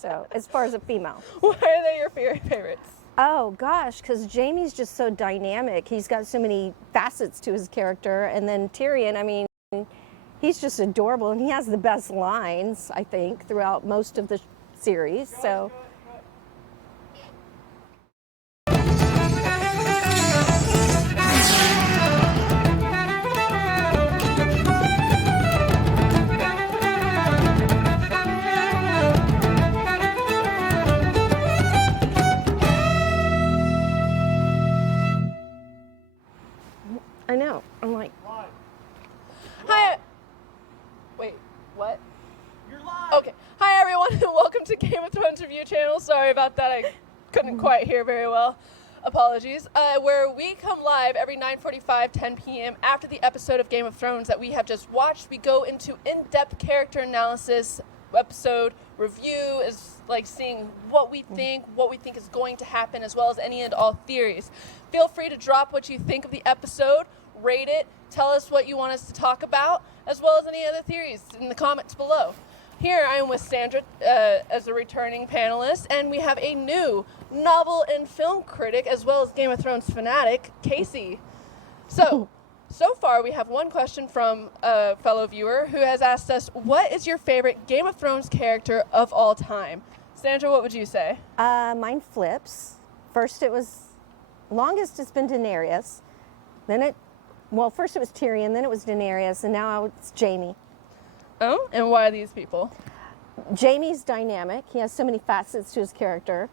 So as far as a female. Why are they your favorites? Oh gosh, because Jaime's just so dynamic. He's got so many facets to his character. And then Tyrion, I mean, he's just adorable, and he has the best lines, I think, throughout most of the series. So. I know. I'm like, Hi. Wait, what? You're live. Okay. Hi, everyone, and welcome to Game of Thrones Review Channel. Sorry about that. I couldn't quite hear very well. Apologies. Where we come live every 9:45, 10 p.m. after the episode of Game of Thrones that we have just watched. We go into in-depth character analysis, episode review, is like seeing what we think is going to happen, as well as any and all theories. Feel free to drop what you think of the episode, rate it, tell us what you want us to talk about, as well as any other theories in the comments below. Here I am with Sandra as a returning panelist, and we have a new novel and film critic, as well as Game of Thrones fanatic, Casey. So far we have one question from a fellow viewer who has asked us, what is your favorite Game of Thrones character of all time? Sandra, what would you say? mine flips. First it was, longest it's been Daenerys. First it was Tyrion, then it was Daenerys, and now it's Jaime. Oh, and why these people? Jaime's dynamic. He has so many facets to his character.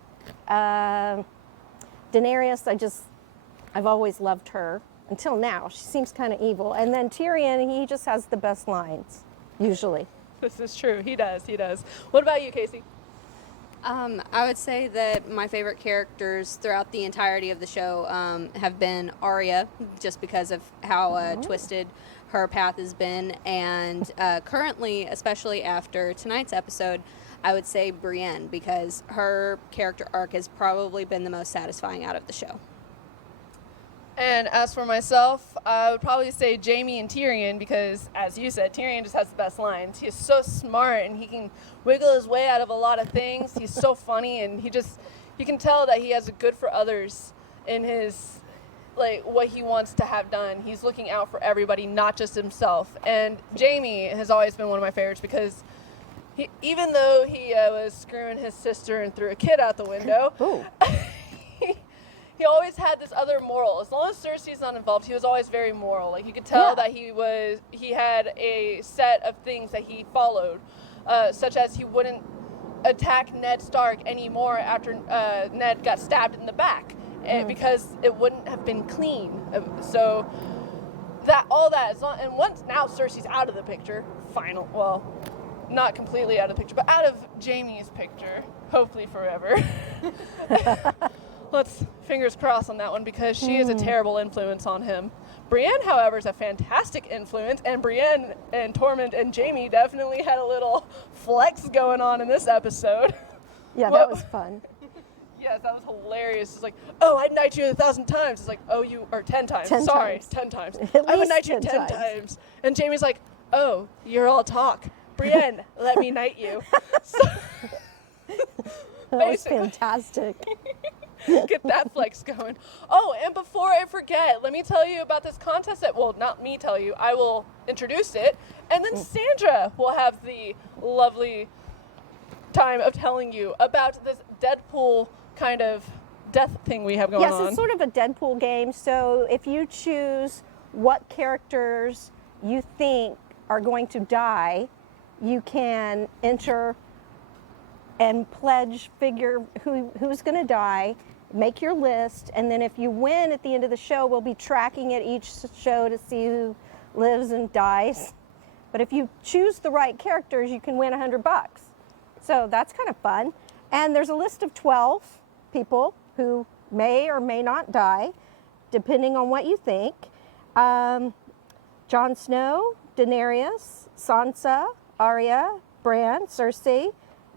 Daenerys, I've always loved her until now. She seems kind of evil. And then Tyrion, he just has the best lines, usually. This is true. He does. What about you, Casey? I would say that my favorite characters throughout the entirety of the show have been Arya, just because of how twisted her path has been, and currently, especially after tonight's episode, I would say Brienne, because her character arc has probably been the most satisfying out of the show. And as for myself, I would probably say Jaime and Tyrion, because, as you said, Tyrion just has the best lines. He is so smart, and he can wiggle his way out of a lot of things. He's so funny, and you can tell that he has a good for others in his, like, what he wants to have done. He's looking out for everybody, not just himself. And Jaime has always been one of my favorites, because even though he was screwing his sister and threw a kid out the window, he always had this other moral. As long as Cersei's not involved, he was always very moral. Like, you could tell that he had a set of things that he followed, such as he wouldn't attack Ned Stark anymore after Ned got stabbed in the back, because it wouldn't have been clean. So and once now Cersei's out of the picture, not completely out of the picture, but out of Jaime's picture, hopefully forever. Let's fingers crossed on that one, because she is a terrible influence on him. Brienne, however, is a fantastic influence, and Brienne and Tormund and Jaime definitely had a little flex going on in this episode. Yeah, that was fun. Yes, that was hilarious. It's like, oh, I'd knight you 1,000 times. It's like, oh, you are 10 times. 10 Sorry, times. 10 times. At I would least knight you 10 10 times. And Jaime's like, oh, you're all talk. Brienne, let me knight you. That was fantastic. Get that flex going. Oh, and before I forget, let me tell you about this contest not me tell you, I will introduce it, and then Sandra will have the lovely time of telling you about this Deadpool kind of death thing we have going on. Yes, it's sort of a Deadpool game. So if you choose what characters you think are going to die, you can enter and figure who's going to die, make your list, and then if you win at the end of the show, we'll be tracking it each show to see who lives and dies. But if you choose the right characters, you can win $100. So that's kind of fun. And there's a list of 12 people who may or may not die, depending on what you think. Jon Snow, Daenerys, Sansa, Arya, Bran, Cersei,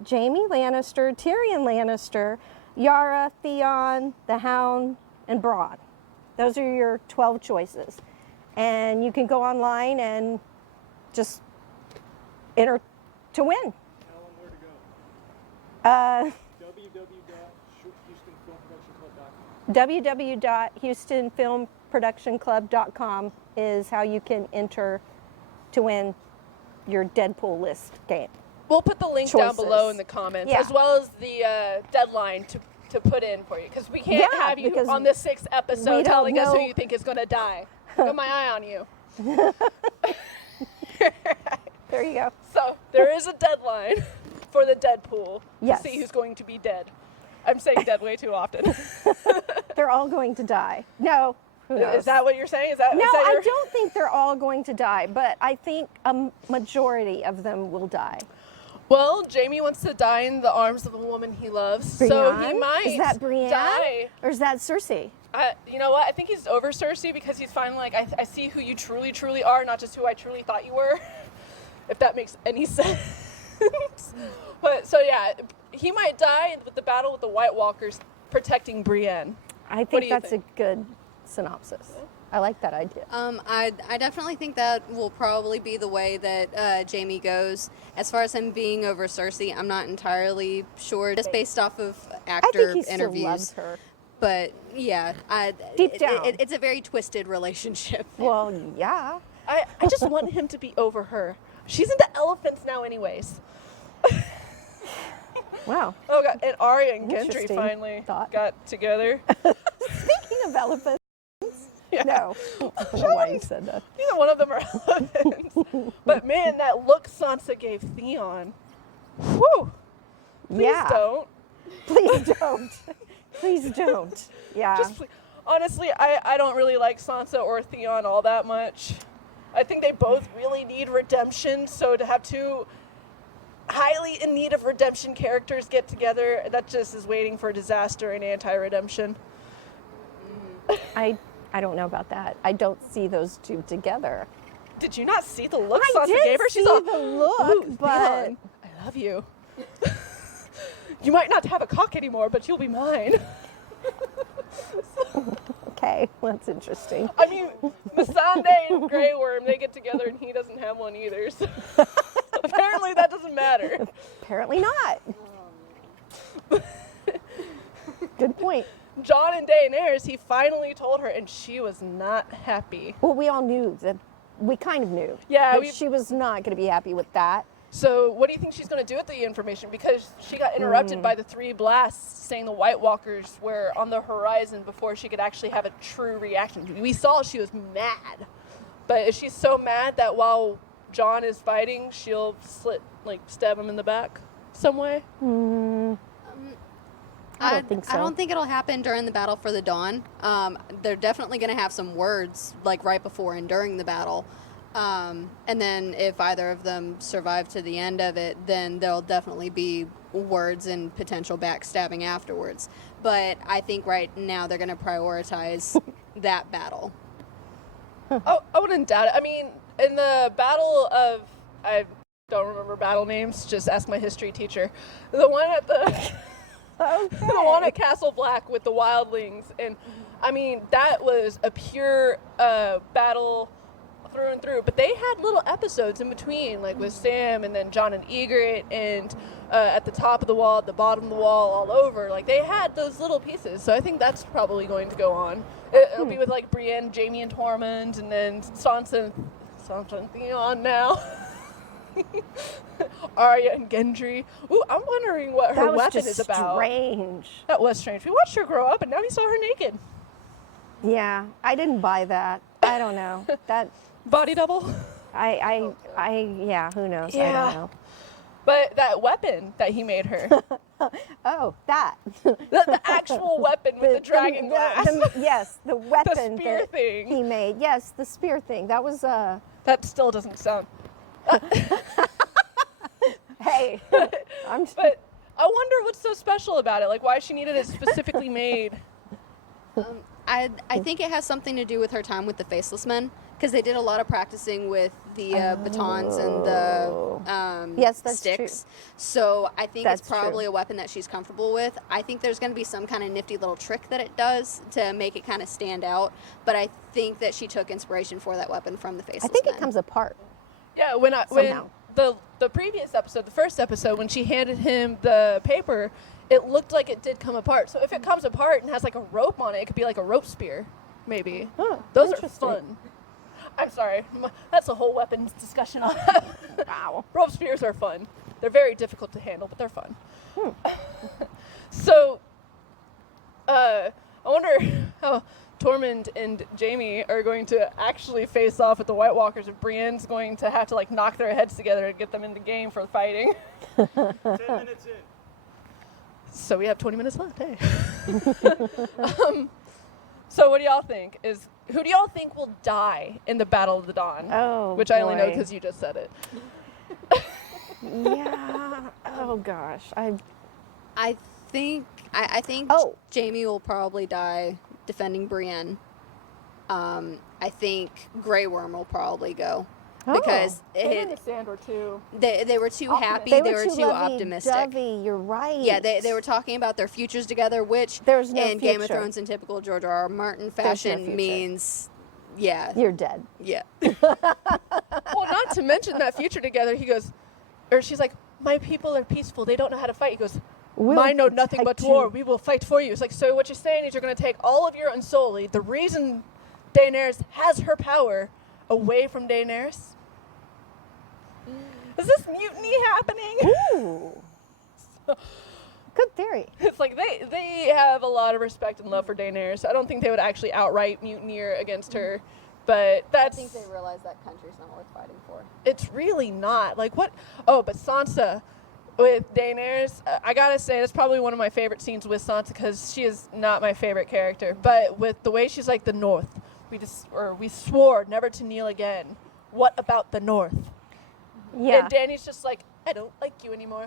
Jaime Lannister, Tyrion Lannister, Yara, Theon, the Hound, and Bronn. Those are your 12 choices. And you can go online and just enter to win. Tell them where to go. www.houstonfilmproductionclub.com is how you can enter to win your Deadpool list game. We'll put the link down below in the comments, Yeah. as well as the deadline to put in for you, because we can't have you on the 6th episode telling us who you think is going to die. I got my eye on you. There you go. So there is a deadline for the Deadpool Yes. to see who's going to be dead. I'm saying dead way too often. They're all going to die. No, who knows? Is that what you're saying? No, is that I your... don't think they're all going to die, but I think a majority of them will die. Well, Jamie wants to die in the arms of a woman he loves, so he Brienne? might Is that Brienne? die. Or is that Cersei? You know what? I think he's over Cersei because he's finally like, I see who you truly, truly are, not just who I truly thought you were, if that makes any sense. But so yeah, he might die with the battle with the White Walkers protecting Brienne. I think that's a good synopsis. I like that idea. I definitely think that will probably be the way that Jamie goes. As far as him being over Cersei, I'm not entirely sure, just based off of actor I think he interviews. still loves her. But yeah, Deep down. it's a very twisted relationship. Well, yeah. I just want him to be over her. She's into elephants now anyways. Wow. Oh god, and Arya and Gendry Interesting finally thought. got together. Speaking of elephants, Yeah. no. I don't know why you said that. Neither one of them are elephants. But man, that look Sansa gave Theon. Whew. Please Yeah. don't. Please don't. Please don't. Yeah. Just please. Honestly, I don't really like Sansa or Theon all that much. I think they both really need redemption, so to have two highly in need of redemption characters get together, that just is waiting for disaster and anti-redemption. I don't know about that. I don't see those two together. Did you not see the look I Sansa did gave her? see She's all, the look, "Ooh, but Theon, I love you. You might not have a cock anymore, but you'll be mine." okay, well, that's interesting. I mean, Missandei and Grey Worm, they get together and he doesn't have one either. So apparently that doesn't matter. Apparently not. Good point. Jon and Daenerys, he finally told her, and she was not happy. Well, we all knew that. We kind of knew. Yeah, that she was not going to be happy with that. So what do you think she's going to do with the information? Because she got interrupted by the 3 blasts saying the White Walkers were on the horizon before she could actually have a true reaction. We saw she was mad. But is she so mad that while Jon is fighting, she'll stab him in the back some way? I don't think so. I don't think it'll happen during the battle for the Dawn. They're definitely going to have some words like right before and during the battle. And then if either of them survive to the end of it, then there'll definitely be words and potential backstabbing afterwards. But I think right now they're going to prioritize that battle. Oh, I wouldn't doubt it. I mean, in the battle of, I don't remember battle names, just ask my history teacher. The one at the... Okay. The one at Castle Black with the wildlings, and I mean that was a pure battle through and through. But they had little episodes in between, like with Sam and then Jon and Ygritte, and at the top of the wall, at the bottom of the wall, all over. Like they had those little pieces. So I think that's probably going to go on. It'll be with like Brienne, Jaime, and Tormund, and then Sansa and Theon now. Arya and Gendry. Ooh, I'm wondering what her weapon is about. Strange. That was strange. We watched her grow up, and now we saw her naked. Yeah, I didn't buy that. I don't know. That Body double. yeah, who knows? I Yeah. don't know. But that weapon that he made her, Oh, that. the actual weapon with the dragon glass, yes, the weapon spear that thing. he made. Yes, the spear thing. That was that still doesn't sound. hey. I'm But I wonder what's so special about it. Like why she needed it specifically made. I think it has something to do with her time with the Faceless Men, because they did a lot of practicing with the batons and the Yes, that's sticks. true. So I think That's it's probably true. a weapon that she's comfortable with. I think there's going to be some kind of nifty little trick that it does to make it kind of stand out. But I think that she took inspiration for that weapon from the Faceless I think Men. it comes apart. Yeah, when Somehow. the previous episode, the first episode, when she handed him the paper, it looked like it did come apart. So if it comes apart and has like a rope on it, it could be like a rope spear, maybe. Oh, those are interesting. fun. I'm sorry, that's a whole weapons discussion on that. Wow. Rope spears are fun. They're very difficult to handle, but they're fun. So, I wonder how Tormund and Jaime are going to actually face off with the White Walkers if Brienne's going to have to like knock their heads together to get them in the game for fighting. 10 minutes in. So we have 20 minutes left, hey. So what do y'all think? Who do y'all think will die in the Battle of the Dawn? Oh, which I only know boy. because you just said it. Yeah. Oh gosh. I think Oh. Jaime will probably die defending Brienne. I think Grey Worm will probably go because Sandor too. they were too happy. They They were were too optimistic. lovey-dovey, you're right. Yeah, they were talking about their futures together, which There's no in Game of future. Thrones in typical George R.R. Martin There's no fashion future. means, yeah, You're dead. yeah. Well, not to mention that future together, he goes, or she's like, my people are peaceful. They don't know how to fight. He goes, We'll mine know nothing but protect war. you." We will fight for you. It's like, so what you're saying is you're going to take all of your Unsullied, the reason Daenerys has her power, away from Daenerys? Is this mutiny happening? Ooh. Good theory. It's like they have a lot of respect and love for Daenerys. I don't think they would actually outright mutineer against her, but that's... I think they realize that country's not worth fighting for. It's really not. Like, what? Oh, but Sansa with Daenerys, I gotta say, that's probably one of my favorite scenes with Sansa because she is not my favorite character. But with the way she's like, the North, we swore never to kneel again. What about the North? Yeah. And Dany's just like, I don't like you anymore.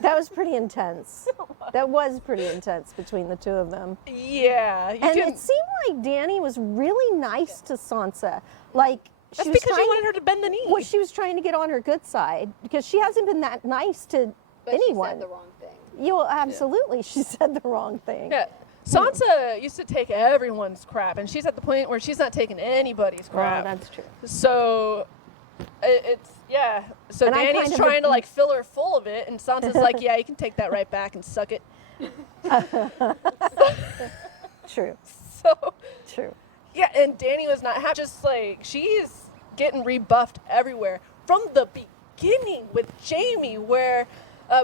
That was pretty intense. That was pretty intense between the two of them. Yeah. You And can, it seemed like Dany was really nice to Sansa. Like, that's she was because trying you wanted her to bend the knee. Well, she was trying to get on her good side because she hasn't been that nice to But anyone. she said the wrong thing. You absolutely. She said the wrong thing. Yeah. Sansa used to take everyone's crap, and she's at the point where she's not taking anybody's Well, crap. that's true. So it's yeah. So And I Dany's kind of trying to like fill her full of it, and Sansa's like, yeah, you can take that right back and suck it. True. So True. yeah, and Dany was not happy. Just like she's getting rebuffed everywhere from the beginning with Jaime, where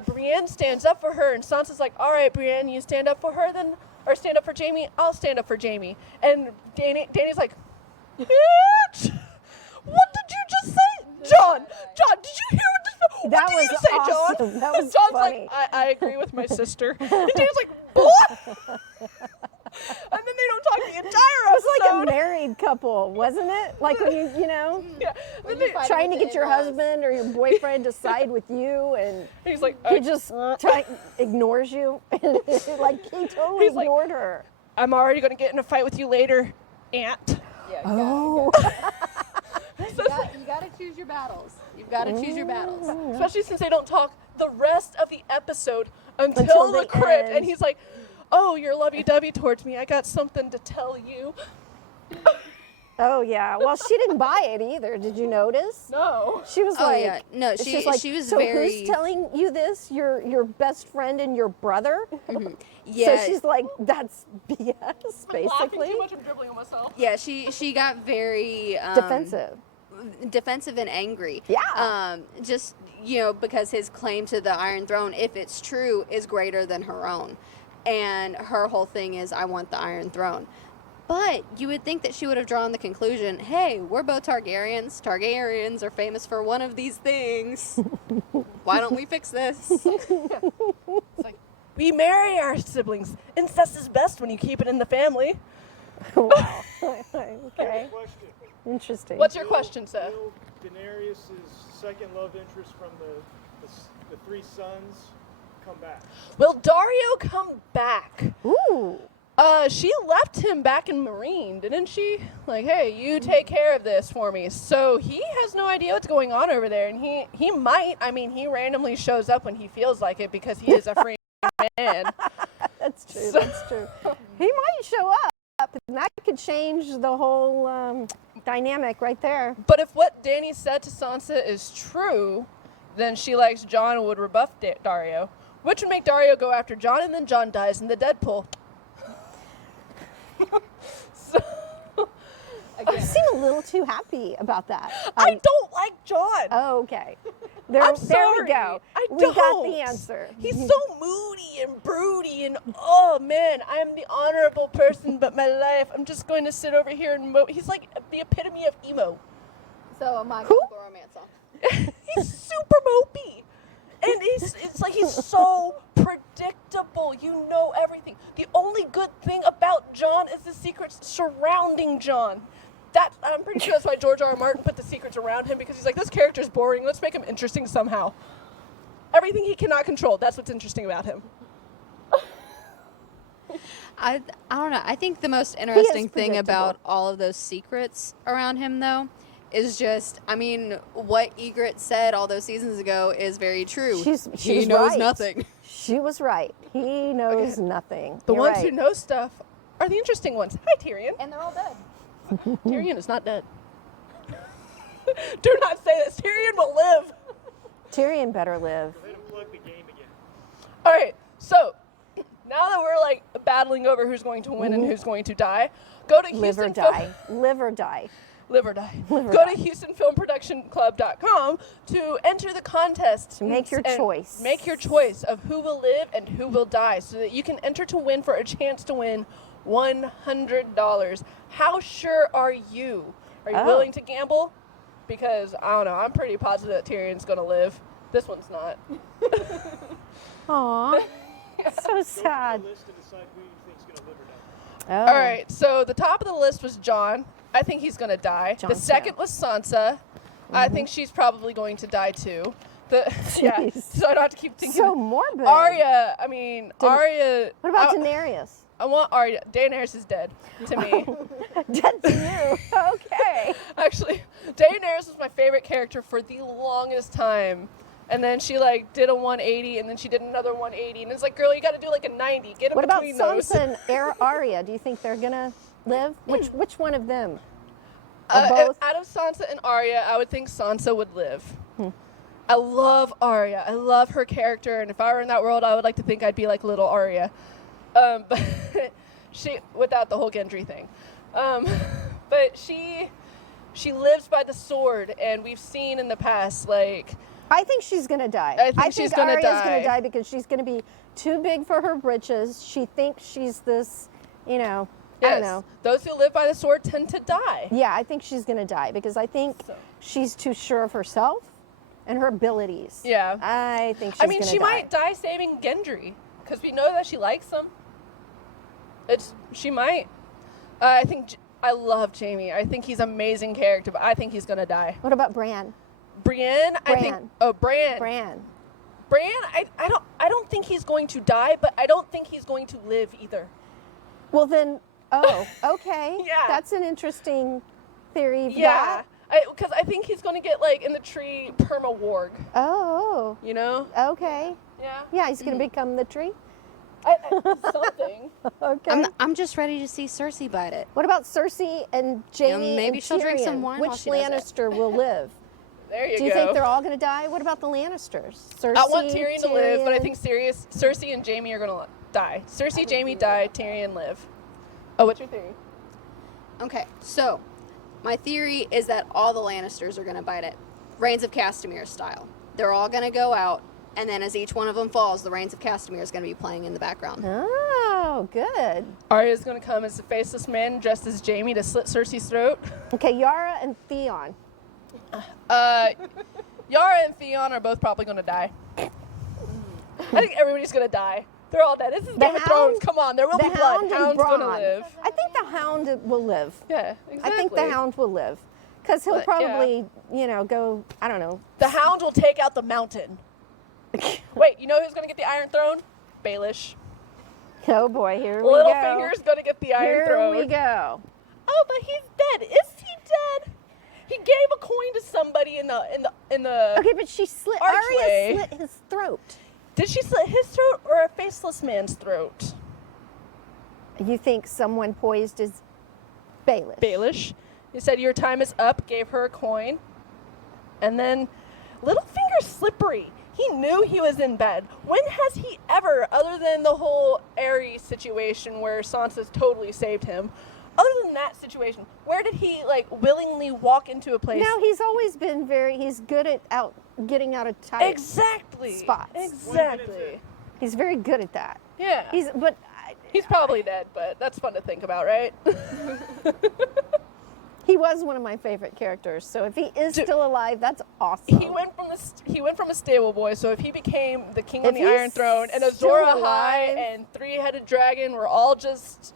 Brienne stands up for her, and Sansa's like, all right, Brienne, you stand up for her then, or stand up for Jaime. I'll stand up for Jaime. And Dany's like, bitch, what did you just say, John? John, did you hear what That did was you say, awesome. John? That was and John's funny. like, I agree with my sister. And Dany's like, what? And then they don't talk the entire It was like a episode. married couple, wasn't it? Like when you know, Yeah. When Then you they- fight- trying to with get the your in-laws. husband or your boyfriend to side with you, and he's like, he just ignores you. Like he totally He's like- ignored her. I'm already going to get in a fight with you later, Aunt. Yeah, Oh. you got to choose your battles. You've got to choose your battles. Especially since they don't talk the rest of the episode until Until the the crypt. end. And he's like, oh, you're lovey-dovey towards me. I got something to tell you. Oh yeah. Well, she didn't buy it either. Did you notice? No. She was Oh, like, yeah. No, she's she- like, she was so very- who's telling you this? Your best friend and your brother? Yeah. So she's like, that's BS, Laughing basically. too much, I'm dribbling on myself. Yeah, she got very Defensive. and angry. Yeah. Just because his claim to the Iron Throne, if it's true, is greater than her own, and her whole thing is, I want the Iron Throne. But you would think that she would have drawn the conclusion, hey, we're both Targaryens. Targaryens are famous for one of these things. Why don't we fix this? It's like, we marry our siblings. Incest is best when you keep it in the family. Wow. Okay. Question. Interesting. What's your question, Seth? Will Daenerys' second love interest from the three sons come back? Will Dario come back? Ooh. She left him back in Marine, didn't she? Like, hey, you take care of this for me. So he has no idea what's going on over there, and he might. I mean, he randomly shows up when he feels like it because he is a free man. That's true. So- That's true. He might show up, and that could change the whole dynamic right there. But if what Dany said to Sansa is true, then she likes Jon and would rebuff Dario, which would make Dario go after Jon, and then Jon dies in the Deadpool. So, You seem a little too happy about that. I don't like Jon. Oh, okay. There I'm we sorry. go. I We don't. got the answer. He's so moody and broody, and oh man, I am the honorable person, but my life, I'm just going to sit over here and he's like the epitome of emo. So am I Who? Chemical Romance song. He's super mopey. And it's like he's so predictable. You know everything. The only good thing about Jon is the secrets surrounding Jon. I'm pretty sure that's why George R.R. Martin put the secrets around him, because he's like, this character's boring. Let's make him interesting somehow. Everything he cannot control, that's what's interesting about him. I don't know. I think the most interesting thing predictable. about all of those secrets around him, though, is just, I mean, what Ygritte said all those seasons ago is very true. She he was knows right. nothing. She was right. He knows nothing. The You're ones right. who know stuff are the interesting ones. Hi, Tyrion. And they're all dead. Tyrion is not dead. Do not say this. Tyrion will live. Tyrion better live. Go ahead and plug the game again. All right, so now that we're like battling over who's going to win and who's going to die, go to Live or Houston die. Live or die. Live or die. Live or Go die. to HoustonFilmProductionClub.com to enter the contest. To make your and choice. Make your choice of who will live and who will die, so that you can enter to win for a chance to win $100. How sure are you? Are you Oh. willing to gamble? Because I don't know. I'm pretty positive that Tyrion's going to live. This one's not. Aw. So Go sad. through the list and decide who you think's going to live or die. Oh. All right, so the top of the list was Jon. I think he's going to die. Jon The second Snow. was Sansa. I think she's probably going to die too. Yeah, Jeez. so I don't have to keep thinking. So morbid. Arya, I mean, Arya. What about I, Daenerys? I want Arya. Daenerys is dead to me. Dead to you. Okay. Actually, Daenerys was my favorite character for the longest time. And then she like did a 180, and then she did another 180, and it's like, girl, you got to do like a 90. Get in What about between those. Sansa and Arya? Do you think they're gonna live? Which one of them? Or both? Out of Sansa and Arya, I would think Sansa would live. I love Arya. I love her character, and if I were in that world, I would like to think I'd be like little Arya, but she without the whole Gendry thing. But she lives by the sword, and we've seen in the past like. I think she's gonna die. I think she's gonna Arya's die. gonna die because she's gonna be too big for her britches. She thinks she's this, I don't know. Those who live by the sword tend to die. Yeah, I think she's gonna die because I think So. she's too sure of herself and her abilities. Yeah. I think she's I mean, gonna she die. might die saving Gendry, because we know that she likes him. She might. I love Jaime. I think he's an amazing character, but I think he's gonna die. What about Bran? Brienne, I think. Bran. Oh, Bran. Bran. I don't think he's going to die, but I don't think he's going to live either. Well then, okay. Yeah. That's an interesting theory. You've Yeah, got. because I think he's going to get like in the tree perma-warg. Oh, You know? okay. Yeah. Yeah, he's gonna become the tree. Something. Okay. I'm just ready to see Cersei bite it. What about Cersei and Jaime maybe and she'll drink Tyrion? some wine while Which she does it. Lannister will live? There you go. Do you think they're all going to die? What about the Lannisters? Cersei, I want Tyrion to live, but I Tyrion? think Cersei and Jaime are gonna die. Cersei, Jaime die. Tyrion live. Oh, what's your theory? Okay, so my theory is that all the Lannisters are going to bite it. Reigns of Castamere style. They're all going to go out, and then as each one of them falls, the Reigns of Castamere is going to be playing in the background. Oh, good. Arya's gonna come as a faceless man dressed as Jaime to slit Cersei's throat. Okay, Yara and Theon. Yara and Theon are both probably gonna die. I think everybody's gonna die. They're all dead. This is The Game of Thrones. Hound- Come on, there will the be blood. Hound and Hound's gonna Bronn. live. I think the Hound will live. Yeah, exactly. I think the Hound will live. Because he'll But, probably, go, I don't know. The Hound will take out the Mountain. Wait, you know who's gonna get the Iron Throne? Baelish. Oh boy, here we Littlefinger's go. gonna get the Iron Here Throne. we go. Oh, but he's dead. Is he dead? He gave a coin to somebody in the. Okay, but she slit. Archway. Arya slit his throat. Did she slit his throat or a faceless man's throat? You think someone poised as Baelish? Baelish. He said, "Your time is up," gave her a coin. And then Littlefinger's slippery. He knew he was in bed. When has he ever, other than the whole Aerys situation where Sansa's totally saved him, other than that situation, where did he, like, willingly walk into a place? No, he's always been he's good at getting out of tight Exactly. spots. Exactly. He's very good at that. Yeah. He's probably dead, but that's fun to think about, right? He was one of my favorite characters, so if he is still alive, that's awesome. He went from a stable boy, so if he became the king on If the Iron he's Throne and Azor still Ahai alive- and three-headed dragon were all just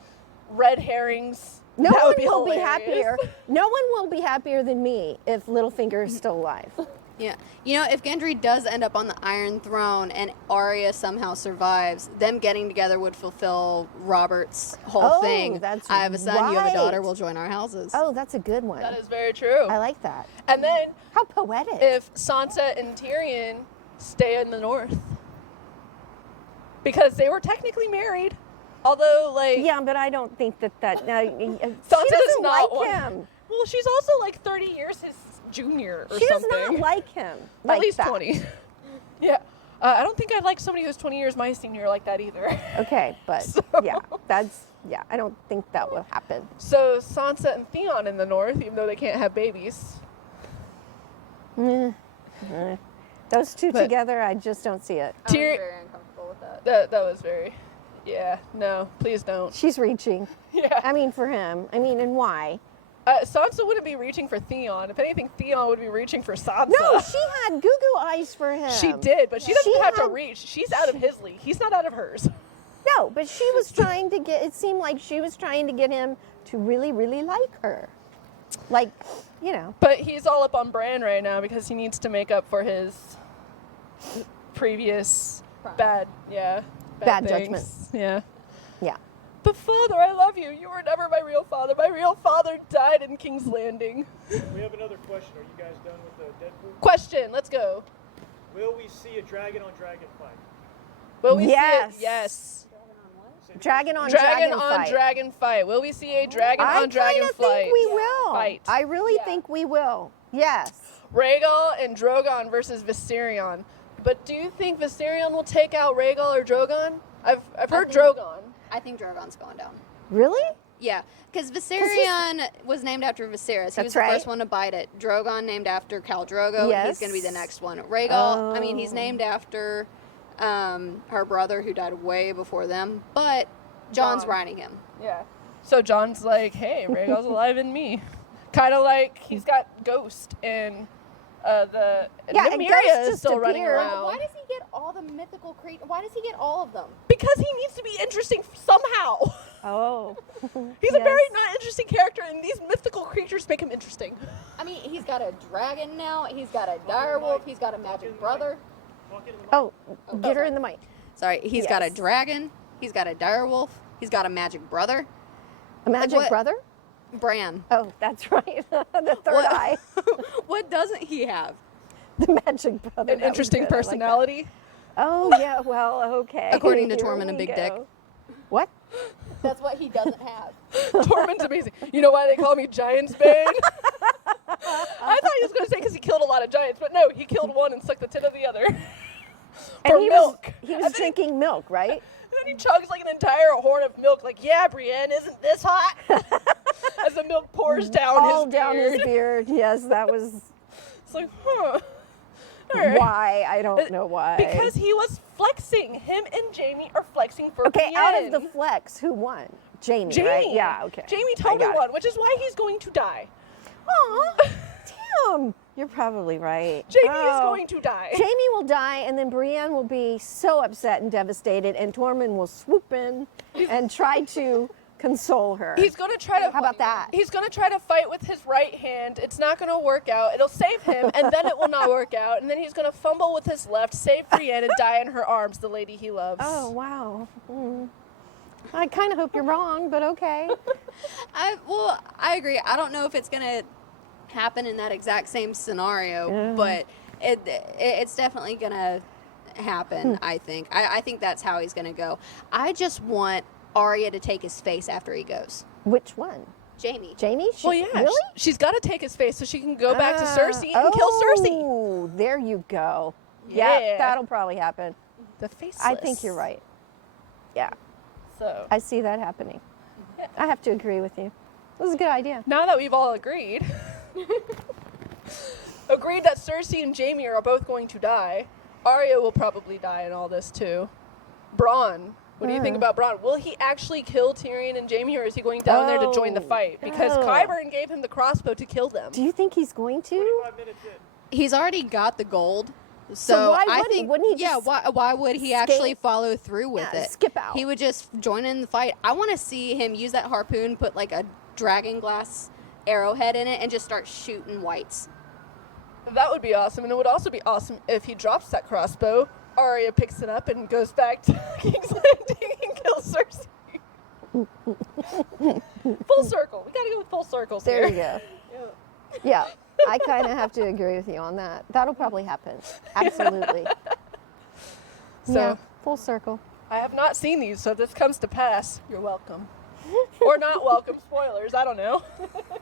red herrings, No that one would be will be hilarious. happier. No one will be happier than me if Littlefinger is still alive. Yeah. You know, if Gendry does end up on the Iron Throne and Arya somehow survives, them getting together would fulfill Robert's whole thing. That's I have a son, you have a daughter, right. we'll join our houses. Oh, that's a good one. That is very true. I like that. And then How poetic. if Sansa and Tyrion stay in the north, because they were technically married, although, like, Yeah, but I don't think that she Sansa doesn't does not like want him. Well, she's also like 30 years his junior or She does something. not like him. At Like least that. 20. Yeah. I don't think I'd like somebody who's 20 years my senior like that either. Okay, but So- I don't think that will happen. So Sansa and Theon in the north, even though they can't have babies. Those two But- together, I just don't see it. I was Tyr- very uncomfortable with that. That was very, yeah, no, please don't. She's reaching. Yeah. I mean, for him. I mean, and why? Sansa wouldn't be reaching for Theon. If anything, Theon would be reaching for Sansa. No, she had goo-goo eyes for him. She did, but she doesn't She have to had- reach. She's out of his league. He's not out of hers. No, but she was trying to get, it seemed like she was trying to get him to really, really like her. Like, you know. But he's all up on Bran right now because he needs to make up for his previous bad Bad things. judgments. Yeah. Yeah. But Father, I love you. You were never my real father. My real father died in King's Landing. We have another question. Are you guys done with the Deadpool? Question, let's go. Will we see a dragon on dragon fight? Will we Yes. see it? Yes. Dragon on Dragon dragon on fight. dragon fight. Will we see a dragon I on dragon kinda fight? think we will. Fight. I really Yeah. think we will. Yes. Rhaegal and Drogon versus Viserion. But do you think Viserion will take out Rhaegal or Drogon? I've heard think- Drogon. I think Drogon's going down. Really? Yeah, because Viserion was named after Viserys. He was the right. first one to bite it. Drogon named after Khal Drogo, and Yes. he's going to be the next one. Rhaegal, I mean, he's Oh. named after her brother who died way before them, but Jon's Jon. riding him. Yeah. So John's like, hey, Rhaegal's alive in me. Kind of like he's got Ghost in the Yeah, and Nymeria Ghost is just still running appeared. around. Why does he get all the mythical creatures? Why does he get all of them? Because he needs to be interesting somehow. Oh. He's a Yes. very not interesting character, and these mythical creatures make him interesting. I mean, he's got a dragon now. He's got a direwolf. He's got a magic brother. Talk into the mic. Oh, get her in the mic. Sorry, he's got a Yes. dragon. He's got a direwolf. He's got a magic brother. A magic what? brother? Bran. Oh, that's right. The third What? eye. What doesn't he have? The magic brother. An That was interesting good. I like that. personality. Oh, yeah, well, okay. According to Here Tormund, a we big go. dick. What? That's what he doesn't have. Tormund's amazing. You know why they call me Giant's Bane? I thought he was going to say because he killed a lot of giants, but no, he killed one and sucked the tit of the other. For And he milk. Was, he was drinking milk, right? And then he chugs like an entire horn of milk, like, yeah, Brienne, isn't this hot? As the milk pours down All his down beard. his beard. Yes, that was It's like, huh. All right. why. I don't know why. Because he was flexing. Him and Jamie are flexing for Okay, out of the Brienne. flex, who won? Jamie, Jamie. right? Yeah, okay. Jamie I totally got it. won, which is why he's going to die. Aw, damn. You're probably right. Jamie is Oh. going to die. Jamie will die, and then Brienne will be so upset and devastated, and Tormund will swoop in and try to console her. He's going to try to. How about that? He's going to try to fight with his right hand. It's not going to work out. It'll save him, and then it will not work out. And then he's going to fumble with his left, save Brienne, and die in her arms, the lady he loves. Oh, wow. I kind of hope you're wrong, but okay. I agree. I don't know if it's gonna happen in that exact same scenario, but it's definitely gonna happen. I think. I think that's how he's gonna go. I just want Arya to take his face after he goes. Which one? Jamie. Jamie? Well, yeah. Really? She's got to take his face so she can go back to Cersei and kill Cersei. Oh, there you go. Yeah. That'll probably happen. The faceless. I think you're right. Yeah, So I see that happening. Yeah. I have to agree with you. It was a good idea. now that we've all agreed that Cersei and Jamie are both going to die, Arya will probably die in all this too. Bronn. What do you think about Bronn? Will he actually kill Tyrion and Jamie, or is he going down there to join the fight? Because Qyburn gave him the crossbow to kill them. Do you think he's going to? 25 minutes in. He's already got the gold. So why I wouldn't- think, wouldn't he yeah, just why would he actually follow through with it? skip out. He would just join in the fight. I want to see him use that harpoon, put like a dragon glass arrowhead in it, and just start shooting whites. That would be awesome, and it would also be awesome if he drops that crossbow, Arya picks it up and goes back to King's Landing and kills Cersei. Full circle. We gotta go with full circles There here. you go. Yeah, I kind of have to agree with you on that. That'll probably happen. Absolutely. So Yeah, full circle. I have not seen these, so if this comes to pass, you're welcome. Or not welcome. Spoilers. I don't know.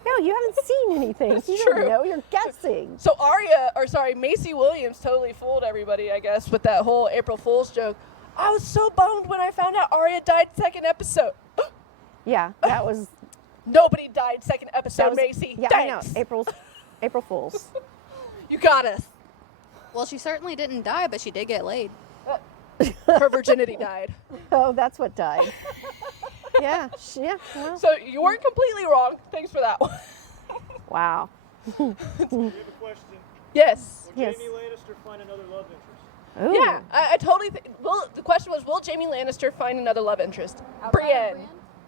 No, you haven't seen anything. You True. don't know. You're guessing. So Macy Williams totally fooled everybody, I guess, with that whole April Fool's joke. I was so bummed when I found out Arya died second episode. Yeah, that was. Nobody died second That episode, was Macy. yeah, Thanks. I know. April Fools. You got us. Well, she certainly didn't die, but she did get laid. Her virginity died. Oh, that's what died. Yeah. Yeah. Well, So you weren't completely wrong. Thanks for that one. wow. We have a question. Yes. Will Yes. Jamie Lannister find another love interest? Ooh. Yeah, I totally think. Well, the question was, will Jamie Lannister find another love interest? Brienne.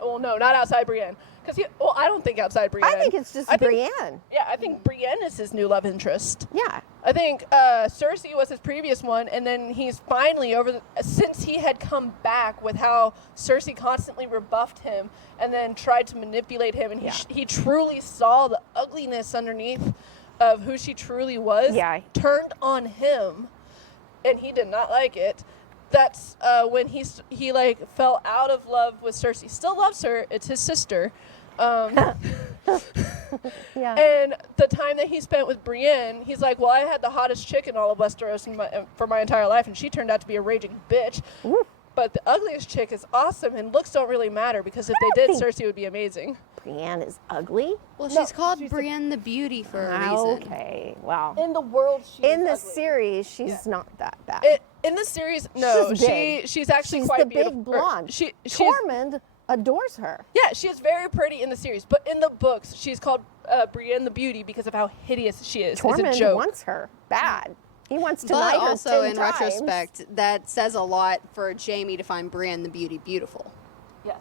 Well, no, not outside Brienne. Because I don't think outside Brienne. I think it's just I think- Brienne. Yeah, I think Brienne is his new love interest. Yeah. I think Cersei was his previous one, and then he's finally since he had come back with how Cersei constantly rebuffed him and then tried to manipulate him, and he truly saw the ugliness underneath of who she truly was. Yeah. Turned on him, and he did not like it. That's when he like fell out of love with Cersei. Still loves her. It's his sister. Yeah. And the time that he spent with Brienne, he's like, well, I had the hottest chick in all of Westeros for my entire life, and she turned out to be a raging bitch. Ooh. But the ugliest chick is awesome, and looks don't really matter, because if they did, Cersei would be amazing. Brienne is ugly. Well, No, she's called she's Brienne the Beauty for a reason. Okay. Wow. In the world, In the series, she's not that bad. in the series, no, She's big. she's actually She's quite the beautiful. big blonde. She's Tormund adores her. Yeah, she is very pretty in the series, but in the books, she's called Brienne the Beauty because of how hideous she is. It's a Tormund joke. wants her bad. He wants to But knight her also, 10 in times. retrospect, that says a lot for Jamie to find Brienne the Beauty beautiful. Yes.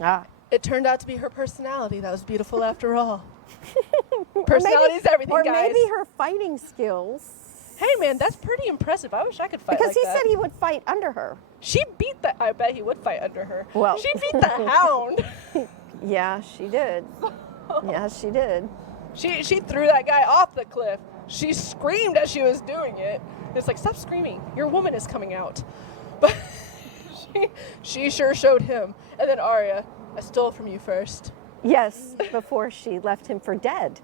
Ah. It turned out to be her personality that was beautiful after all. Personality is everything, or guys. maybe her fighting skills. Hey, man, that's pretty impressive. I wish I could fight Because like he that. said he would fight under her. She beat the... I bet he would fight under her. Well- She beat the hound. Yeah, she did. Yeah, she did. She threw that guy off the cliff. She screamed as she was doing it. It's like, stop screaming. Your woman is coming out. But she sure showed him. And then Arya, I stole from you first. Yes, before she left him for dead.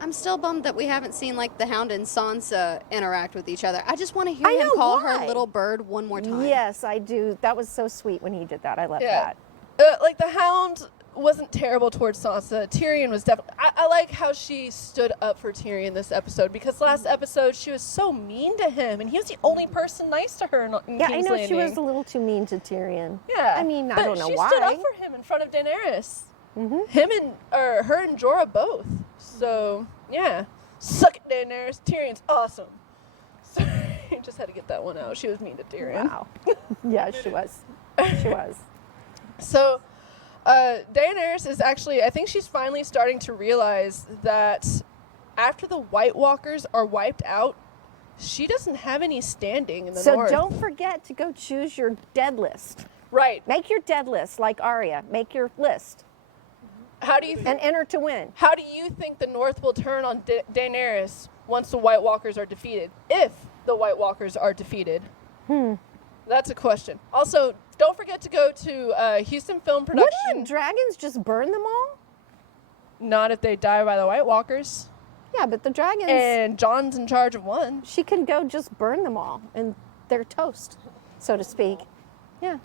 I'm still bummed that we haven't seen like the Hound and Sansa interact with each other. I just want to hear I him know, call why? her little bird one more time. Yes, I do. That was so sweet when he did that. I love Yeah. that. Like, the hound wasn't terrible towards Sansa. Tyrion was definitely... I like how she stood up for Tyrion this episode, because last episode she was so mean to him, and he was the only person nice to her in Yeah, King's I know Landing. she was a little too mean to Tyrion. Yeah. I mean, I but don't know she why. stood up for him in front of Daenerys. Mm-hmm. Her and Jorah both. So, yeah. Suck it, Daenerys. Tyrion's awesome. Sorry, just had to get that one out. She was mean to Tyrion. Wow. Yeah, she was. She was. So, Daenerys is actually, I think she's finally starting to realize that after the White Walkers are wiped out, she doesn't have any standing in the So North. don't forget to go choose your dead list. Right. Make your dead list like Arya. Make your list How do you and enter to win. How do you think the North will turn on Daenerys once the White Walkers are defeated? If the White Walkers are defeated? That's a question. Also, don't forget to go to Houston Film Production. Wouldn't dragons just burn them all? Not if they die by the White Walkers. Yeah, but the dragons. And Jon's in charge of one. She can go just burn them all, and they're toast, so to speak. Yeah.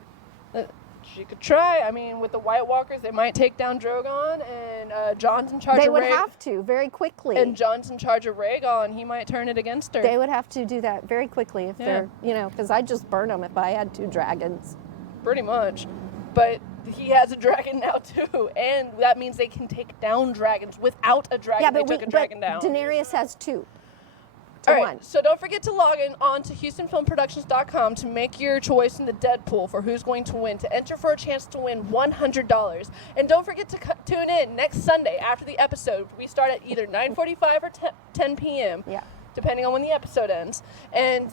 She could try. I mean, with the White Walkers, they might take down Drogon, and Jon's in charge They of would have to very quickly. And Jon's in charge of Rhaegon. He might turn it against her. They would have to do that very quickly if they're, because I'd just burn them if I had 2 dragons. Pretty much. But he has a dragon now, too. And that means they can take down dragons. Without a dragon, they took a dragon down. Daenerys has 2. All right, so don't forget to log in on to HoustonFilmProductions.com to make your choice in the Deadpool for who's going to win, to enter for a chance to win $100. And don't forget to tune in next Sunday after the episode. We start at either 9:45 or 10 p.m., depending on when the episode ends. And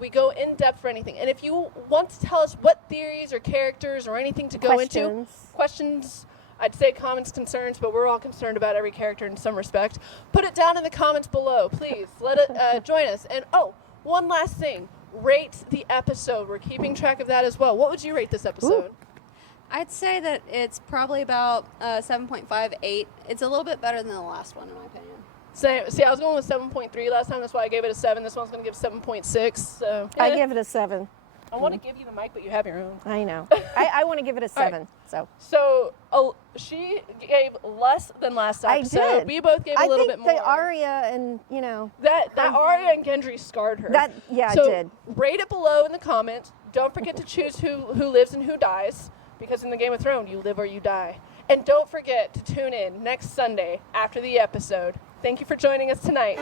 we go in depth for anything. And if you want to tell us what theories or characters or anything to go into, questions, I'd say comments, concerns, but we're all concerned about every character in some respect. Put it down in the comments below, please. Let it join us. And one last thing, rate the episode. We're keeping track of that as well. What would you rate this episode? Ooh. I'd say that it's probably about 7.58. It's a little bit better than the last one, in my opinion. See, I was going with 7.3 last time. That's why I gave it a 7. This one's going to give 7.6. So I give it a 7. I want to give you the mic, but you have your own. I know. I want to give it a 7. Right. So she gave less than last episode. I did. We both gave a little bit more. I think the Arya and, that Arya and Gendry scarred her. It did. Rate it below in the comments. Don't forget to choose who lives and who dies, because in the Game of Thrones, you live or you die. And don't forget to tune in next Sunday after the episode. Thank you for joining us tonight.